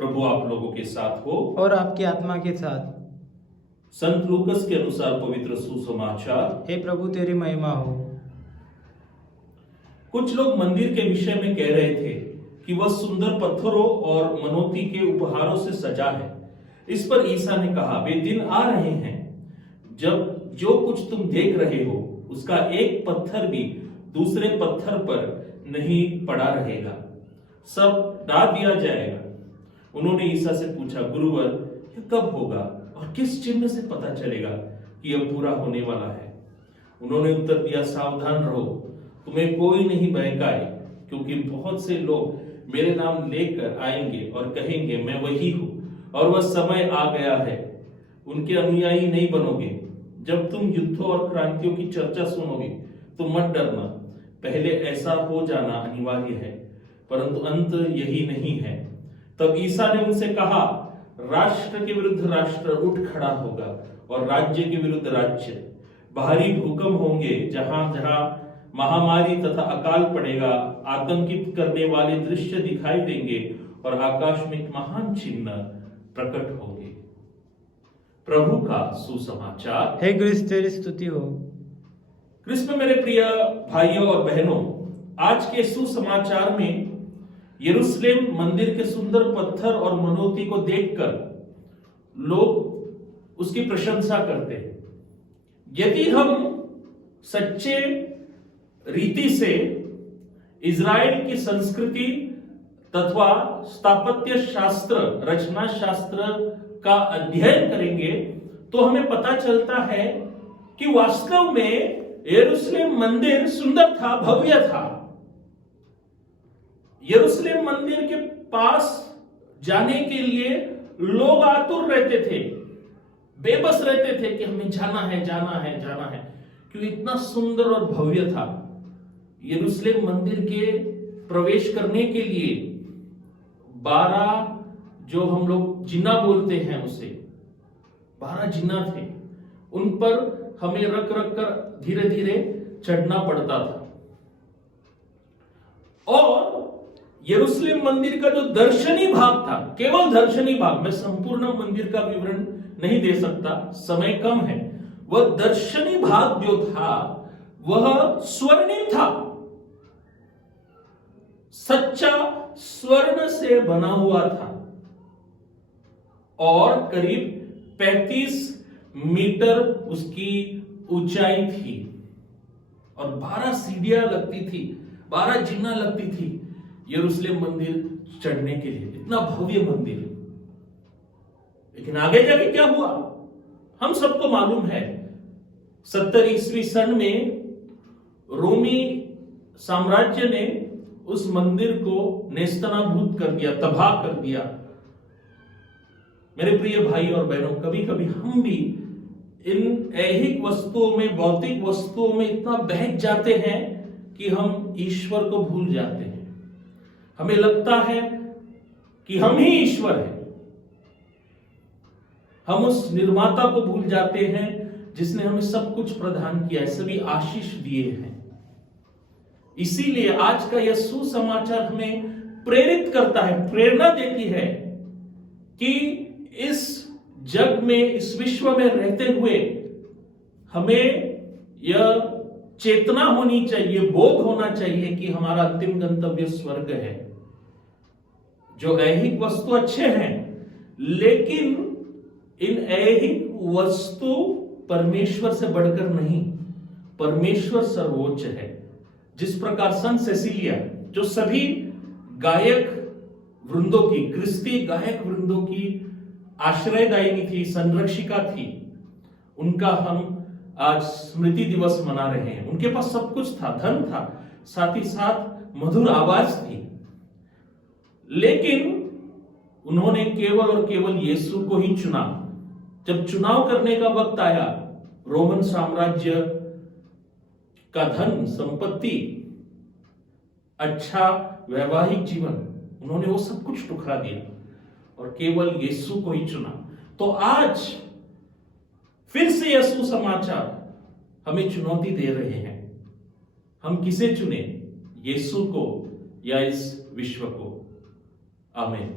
प्रभु आप लोगों के साथ हो और आपकी आत्मा के साथ। संत लूकस के अनुसार पवित्र सुसमाचार। हे प्रभु तेरी महिमा हो। कुछ लोग मंदिर के विषय में कह रहे थे कि वह सुंदर पत्थरों और मनोती के उपहारों से सजा है। इस पर ईसा ने कहा, वे दिन आ रहे हैं जब जो कुछ तुम देख रहे हो उसका एक पत्थर भी दूसरे पत्थर पर नहीं पड़ा रहेगा, सब डाल दिया जाएगा। उन्होंने ईसा से पूछा, गुरुवर यह कब होगा और किस चिन्ह से पता चलेगा कि यह पूरा होने वाला है? उन्होंने उत्तर दिया, सावधान रहो, तुम्हें कोई नहीं बहकाए, क्योंकि बहुत से लोग मेरे नाम लेकर आएंगे और कहेंगे मैं वही हूं, और वह समय आ गया है, उनके अनुयायी नहीं बनोगे। जब तुम युद्धों और क्रांतियों की चर्चा सुनोगे तो मत डरना, पहले ऐसा हो जाना अनिवार्य है, परंतु अंत यही नहीं है। तब ईसा ने उनसे कहा, राष्ट्र के विरुद्ध राष्ट्र उठ खड़ा होगा और राज्य के विरुद्ध राज्य। भारी भूकंप होंगे, जहां जहां महामारी तथा अकाल पड़ेगा, आतंकित करने वाले दृश्य दिखाई देंगे और आकाश में एक महान चिन्ह प्रकट होंगे। प्रभु का सुसमाचार। हे क्रिस्त तेरी स्तुति हो। क्रिस्त में मेरे प्रिय भाइयों और बहनों, आज के सुसमाचार में यरूशलेम मंदिर के सुंदर पत्थर और मनोती को देखकर लोग उसकी प्रशंसा करते हैं। यदि हम सच्चे रीति से इज़राइल की संस्कृति तथा स्थापत्य शास्त्र, रचना शास्त्र का अध्ययन करेंगे तो हमें पता चलता है कि वास्तव में यरूशलेम मंदिर सुंदर था, भव्य था। यरूशलेम मंदिर के पास जाने के लिए लोग आतुर रहते थे, बेबस रहते थे कि हमें जाना है, जाना है, जाना है, क्योंकि इतना सुंदर और भव्य था। यरूशलेम मंदिर के प्रवेश करने के लिए 12 जो हम लोग जिन्ना बोलते हैं उसे 12 जिन्ना थे, उन पर हमें रख रख कर धीरे धीरे चढ़ना पड़ता था। और यरूशलेम मंदिर का जो दर्शनी भाग था, केवल दर्शनी भाग, मैं संपूर्ण मंदिर का विवरण नहीं दे सकता, समय कम है, वह दर्शनी भाग जो था वह स्वर्णिम था, सच्चा स्वर्ण से बना हुआ था और करीब 35 मीटर उसकी ऊंचाई थी और 12 सीढ़ियां लगती थी, 12 जिन्ना लगती थी यरूशलेम मंदिर चढ़ने के लिए। इतना भव्य मंदिर। लेकिन आगे जाके क्या हुआ हम सबको मालूम है। 70 ईस्वी सन में रोमी साम्राज्य ने उस मंदिर को नेस्तनाबूद कर दिया, तबाह कर दिया। मेरे प्रिय भाई और बहनों, कभी कभी हम भी इन ऐहिक वस्तुओं में, भौतिक वस्तुओं में इतना बहक जाते हैं कि हम ईश्वर को भूल जाते हैं। हमें लगता है कि हम ही ईश्वर हैं। हम उस निर्माता को भूल जाते हैं जिसने हमें सब कुछ प्रदान किया है, सभी आशीष दिए हैं। इसीलिए आज का यह सुसमाचार हमें प्रेरित करता है, प्रेरणा देती है कि इस जग में, इस विश्व में रहते हुए हमें यह चेतना होनी चाहिए, बोध होना चाहिए कि हमारा अंतिम गंतव्य स्वर्ग है। जो ऐहिक वस्तु अच्छे हैं, लेकिन इन ऐहिक वस्तु परमेश्वर से बढ़कर नहीं, परमेश्वर सर्वोच्च है। जिस प्रकार संत सेसिलिया, जो सभी गायक वृंदों की, क्रिस्ती गायक वृंदों की आश्रयदायिनी थी, संरक्षिका थी, उनका हम आज स्मृति दिवस मना रहे हैं। उनके पास सब कुछ था, धन था, साथ ही साथ मधुर आवाज थी, लेकिन उन्होंने केवल और केवल यीशु को ही चुना। जब चुनाव करने का वक्त आया, रोमन साम्राज्य का धन, संपत्ति, अच्छा वैवाहिक जीवन, उन्होंने वो सब कुछ ठुकरा दिया और केवल यीशु को ही चुना। तो आज फिर से यह सुसमाचार हमें चुनौती दे रहे हैं। हम किसे चुने, यीशु को या इस विश्व को? आमीन।